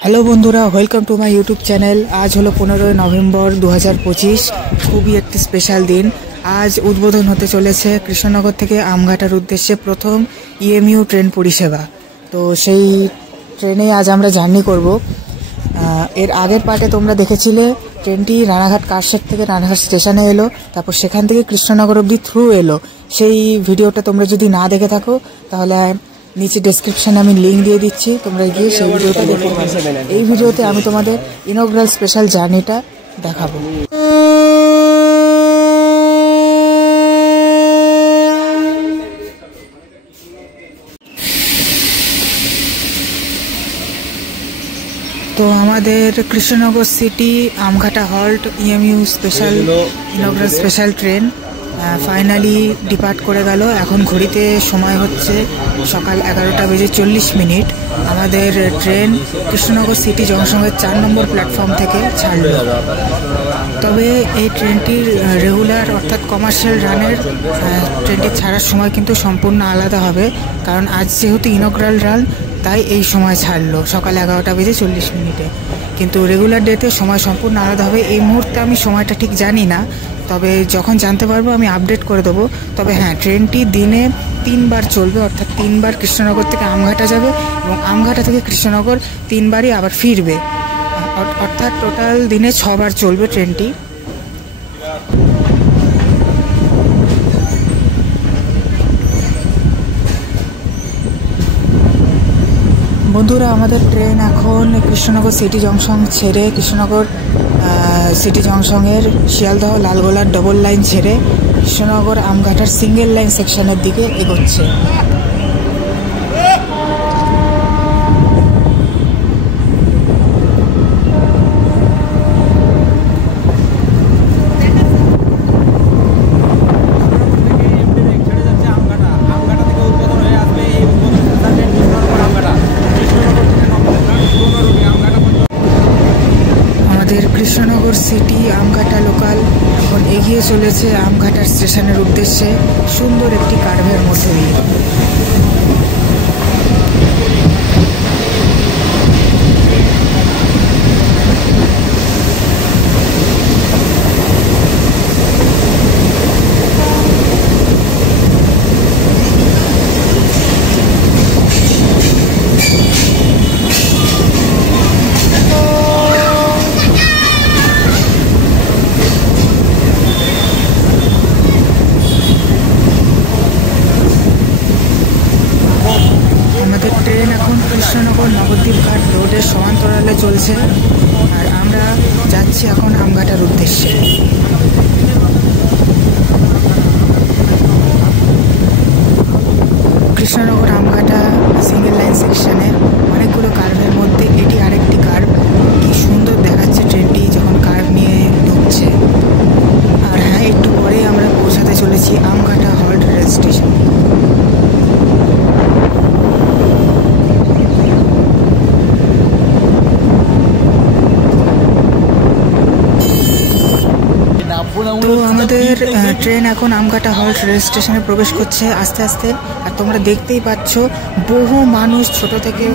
Hello বন্ধুরা, welcome to my YouTube channel. আজ হলো 15 নভেম্বর 2025। খুবই একটি স্পেশাল দিন। আজ উদ্বোধন হতে চলেছে কৃষ্ণনগর থেকে আমঘাটার উদ্দেশ্যে প্রথম ইএমইউ ট্রেন পরিষেবা। তো সেই ট্রেনে আজ আমরা জার্নি করব। এর আগের পার্টে তোমরা দেখেছিলে ট্রেনটি রানাঘাট কারশেড থেকে রানাঘাট স্টেশনে এলো, তারপর সেখান থেকে কৃষ্ণনগর অবধি থ্রু এলো। সেই ভিডিওটা তোমরা যদি না দেখে থাকো তাহলে নিচে ডেসক্রিপশনে আমি লিঙ্ক দিয়ে দিচ্ছি, তোমরা গিয়ে সেই ভিডিওটা দেখে পাবে। এই ভিডিওতে আমি তোমাদের ইনগ্রাল স্পেশাল জার্নিটা দেখাবো। তো আমাদের Krishnanagar city Amghata halt EMU special inaugural special train finally depart করে গেল। এখন ঘড়িতে সময় হচ্ছে সকাল 11:40। আমাদের ট্রেন কৃষ্ণনগর সিটি জংশনের 4 নম্বর প্ল্যাটফর্ম থেকে ছাড়ল। তবে এই ট্রেনটির রেগুলার অর্থাৎ কমার্শিয়াল রানের ট্রেনটি ছাড়ার সময় কিন্তু সম্পূর্ণ আলাদা হবে, কারণ আজ যেহেতু ইনগ্রাল রান তাই এই সময় ছাড়লো সকাল 11:40। কিন্তু রেগুলার ডেতে সময় সম্পূর্ণ আলাদা হবে। এই মুহূর্তে আমি সময়টা ঠিক জানি না, তবে যখন জানতে পারবো আমি আপডেট করে দেবো। তবে হ্যাঁ, ট্রেনটি দিনে 3 বার চলবে, অর্থাৎ 3 বার কৃষ্ণনগর থেকে আমঘাটা যাবে এবং আমঘাটা থেকে কৃষ্ণনগর 3 বারই আবার ফিরবে, অর্থাৎ টোটাল দিনে 6 বার চলবে ট্রেনটি। বন্ধুরা, আমাদের ট্রেন এখন কৃষ্ণনগর সিটি জংশন ছেড়ে কৃষ্ণনগর সিটি জংশনের শিয়ালদহ লালগোলার ডবল লাইন ছেড়ে কৃষ্ণনগর আমঘাটার সিঙ্গেল লাইন সেকশনের দিকে এগোচ্ছে। কৃষ্ণনগর সিটি আমঘাটা লোকাল এখন এগিয়ে চলেছে আমঘাটার স্টেশনের উদ্দেশ্যে সুন্দর একটি কার্ভের মধ্যে দিয়ে। ট্রেন এখন কৃষ্ণনগর নবদ্বীপ ঘাট রোডের সমান্তরালে চলছে, আর আমরা যাচ্ছি এখন আমঘাটার উদ্দেশ্যে। কৃষ্ণনগর আমঘাটা সিঙ্গেল লাইন সেকশনে অনেকগুলো কার্ভের মধ্যে এটি আরেকটি কার্ভ। কি সুন্দর দেখাচ্ছে ট্রেনটি যখন কার্ভ নিয়ে ঢুকছে। আর হ্যাঁ, একটু পরেই আমরা পৌঁছাতে চলেছি আমঘাটা হল্ট রেল স্টেশন। তো আমাদের ট্রেন এখন আমঘাটা হল্ট রেল স্টেশনে প্রবেশ করছে আস্তে আস্তে। আর তোমরা দেখতেই পাচ্ছ বহু মানুষ, ছোট থেকে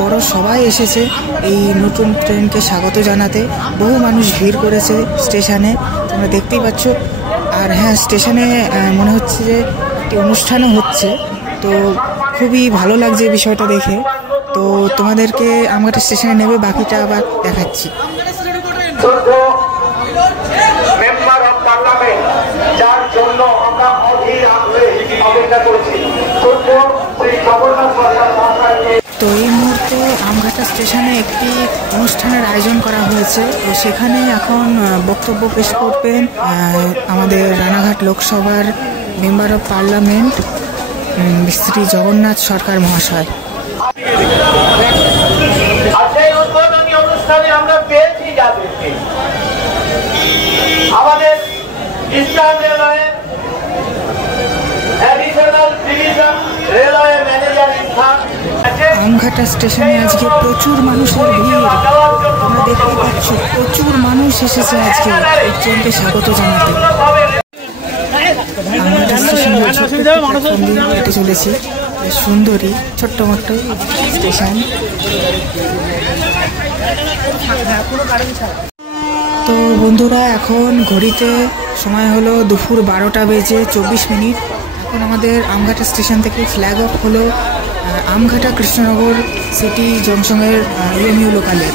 বড় সবাই এসেছে এই নতুন ট্রেনকে স্বাগত জানাতে। বহু মানুষ ভিড় করেছে স্টেশনে, তোমরা দেখতেই পাচ্ছ। আর হ্যাঁ, স্টেশনে মনে হচ্ছে যে একটি অনুষ্ঠানও হচ্ছে, তো খুবই ভালো লাগছে এই বিষয়টা দেখে। তো তোমাদেরকে আমঘাটা স্টেশনে নেবে বাকিটা আবার দেখাচ্ছি। যার জন্য আমরা অধীর আগ্রহে অপেক্ষা করছি। তো এই মুহূর্তে আমঘাটা স্টেশনে একটি অনুষ্ঠানের আয়োজন করা হয়েছে। তো সেখানে এখন বক্তব্য পেশ করবেন আমাদের রানাঘাট লোকসভার member of parliament Shri Jagannath Sarkar মহাশয়। উদ্বোধনী অনুষ্ঠানে আমরা পেয়েছি যাদেরকে আমাদের eastern railway additional division railway manager স্থান আমঘাটা স্টেশনে আজকে প্রচুর মানুষের ভিড়, তোমরা দেখতে পাচ্ছ প্রচুর মানুষ এসেছে আজকে এই ট্রেনকে স্বাগত জানাতে। আমঘাটা স্টেশনে হেঁটে চলেছি, সুন্দরী ছোট্ট মোট্ট স্টেশন। তো বন্ধুরা, এখন ঘড়িতে সময় হলো দুপুর 12টা বেজে 24 মিনিট। এখন আমাদের আমঘাটা স্টেশন থেকে ফ্ল্যাগ অফ হলো আমঘাটা কৃষ্ণনগর সিটি জংশনের ইএমইউ লোকালে।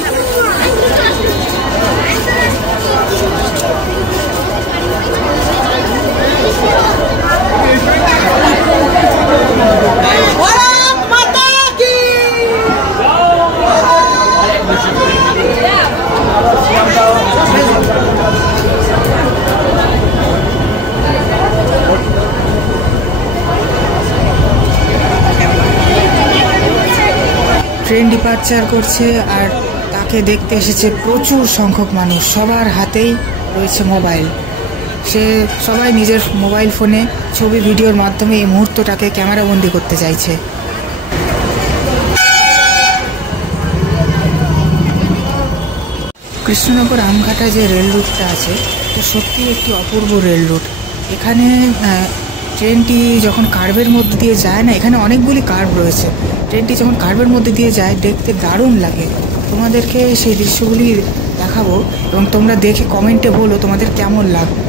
ট্রেন ডিপার্চার করছে আর তাকে দেখতে এসেছে প্রচুর সংখ্যক মানুষ। সবার হাতেই রয়েছে মোবাইল। সবাই নিজের মোবাইল ফোনে ছবি ভিডিওর মাধ্যমে এই মুহূর্তটাকে ক্যামেরাবন্দি করতে চাইছে। কৃষ্ণনগর আমঘাটা যে রেল রুটটা আছে, তো সত্যি একটি অপূর্ব রেল রুট। এখানে ট্রেনটি যখন কার্ভের মধ্যে দিয়ে যায় না, এখানে অনেকগুলি কার্ভ রয়েছে। ট্রেনটি যখন কার্ভের মধ্যে দিয়ে যায় দেখতে দারুণ লাগে। তোমাদেরকে সেই দৃশ্যগুলি দেখাবো এবং তোমরা দেখে কমেন্টে বলো তোমাদের কেমন লাগবে।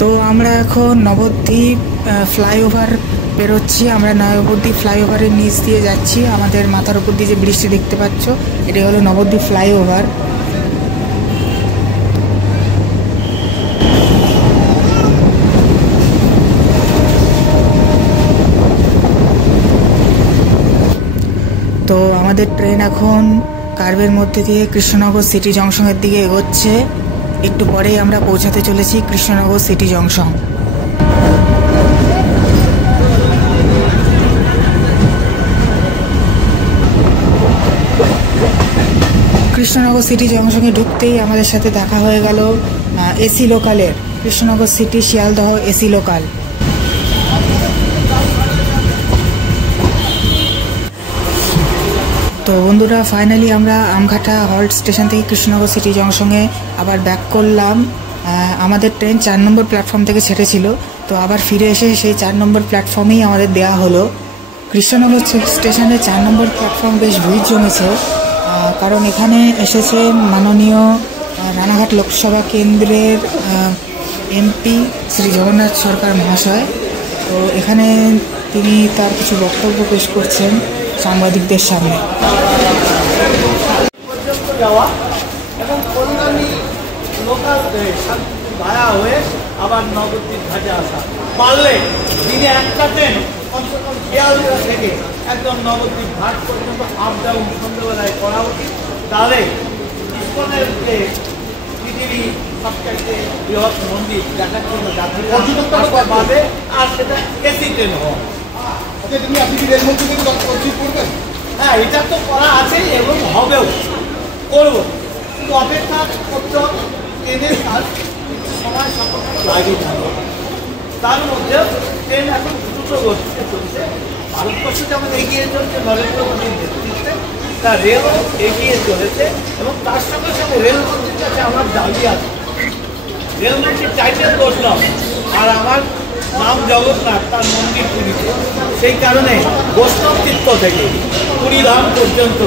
তো আমরা এখন নবদ্বীপ ফ্লাইওভার বেরোচ্ছি। আমরা নবদ্বীপ ফ্লাইওভারের নিচ দিয়ে যাচ্ছি। আমাদের মাথার উপর দিয়ে যে ব্রিজটি দেখতে পাচ্ছ, এটাই হলো নবদ্বীপ ফ্লাইওভার। তো আমাদের ট্রেন এখন কার্ভের মধ্যে দিয়ে কৃষ্ণনগর সিটি জংশনের দিকে এগোচ্ছে। একটু পরেই আমরা পৌঁছাতে চলেছি Krishnanagar city junction. Krishnanagar city জংশনে ঢুকতেই আমাদের সাথে দেখা হয়ে গেল এসি লোকালের, Krishnanagar city Sealdah AC local. তো বন্ধুরা, ফাইনালি আমরা আমঘাটা হল্ট স্টেশন থেকে কৃষ্ণনগর সিটি জংশনে আবার ব্যাক করলাম। আমাদের ট্রেন 4 নম্বর প্ল্যাটফর্ম থেকে ছেড়েছিল, তো আবার ফিরে এসে সেই 4 নম্বর প্ল্যাটফর্মেই আমাদের দেয়া হলো। কৃষ্ণনগর স্টেশনে 4 নম্বর প্ল্যাটফর্ম বেশ ভিড় জমেছে, কারণ এখানে এসেছে মাননীয় রানাঘাট লোকসভা কেন্দ্রের এমপি শ্রী জগন্নাথ সরকার মহাশয়। তো এখানে তিনি তার কিছু বক্তব্য পেশ করছেন সাংবাদিকদের সামনে। যাওয়া এবং কল্যাণী লোকাল ভাড়া হয়ে আবার নবদ্বীপ ঘাটে আসা, পারলে দিনে একটা ট্রেন কমসে কম শিয়ালদা থেকে একদম নবদ্বীপ ঘাট পর্যন্ত আপ ডাউন সন্ধ্যেবেলায় করা উচিত। তাহলে ইস্কনের যে পৃথিবী সবচাইতে বৃহৎ মন্দির দেখার জন্য যাত্রীরা পাবে, আর সেটা এসি ট্রেন হওয়া। আপনি কি রেলমন্ত্রী থেকে উচিত করবেন? হ্যাঁ, এটা তো করা আছে এবং হবেও, করবো, কিন্তু অপেক্ষা করতে হবে। ট্রেনের কাজ সময় সাপেক্ষ লাগে থাকে, তার মধ্যে ট্রেন এখন দ্রুত গতিতে চলছে। ভারতবর্ষ যেমন এগিয়ে চলছে নরেন্দ্র মোদীর নেতৃত্বে, তা রেল এগিয়ে চলেছে এবং তার সঙ্গে সঙ্গে রেলমন্ত্রীর কাছে আমার দাবি আছে। রেলমন্ত্রীর টাইটেল বসলাম, আর আমার নাম জগন্নাথ, তার মন্দির পুরীতে, সেই কারণে বৈষ্ণব তীর্থ থেকে পুরীধাম পর্যন্ত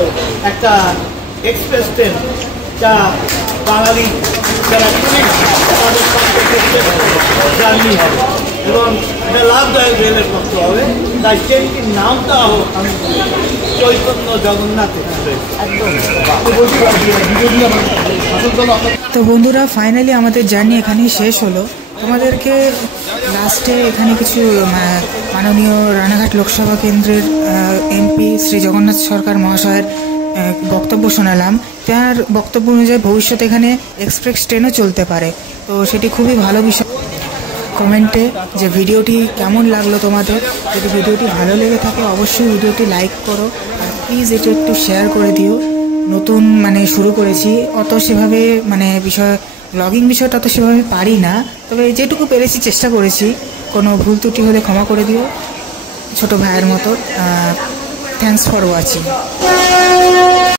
একটা এক্সপ্রেস ট্রেন, যা বাঙালি যারা টুরিস্ট তাদের পক্ষে জার্নি হবে এবং এটা লাভদায়ক রেলের পক্ষে হবে। তাই ট্রেনটির নামটা হোক আমি চৈতন্য জগন্নাথ এক্সপ্রেস। তো বন্ধুরা, ফাইনালি আমাদের জার্নি এখানেই শেষ হলো। তোমাদেরকে লাস্টে এখানে কিছু মাননীয় রানাঘাট লোকসভা কেন্দ্রের এমপি শ্রী জগন্নাথ সরকার মহাশয়ের বক্তব্য শোনালাম। তার বক্তব্য অনুযায়ী ভবিষ্যতে এখানে এক্সপ্রেস ট্রেনও চলতে পারে, তো সেটি খুবই ভালো বিষয়। কমেন্টে যে ভিডিওটি কেমন লাগলো তোমাদের, যদি ভিডিওটি ভালো লেগে থাকে অবশ্যই ভিডিওটি লাইক করো, আর প্লিজ এটি একটু শেয়ার করে দিও। নতুন শুরু করেছি, অত সেভাবে ব্লগিং বিষয়টা তো সেভাবে পারি না, তবে যেটুকু পেরেছি চেষ্টা করেছি। কোনো ভুল ত্রুটি হলে ক্ষমা করে দিও ছোট ভাইয়ের মতো। Thanks for watching.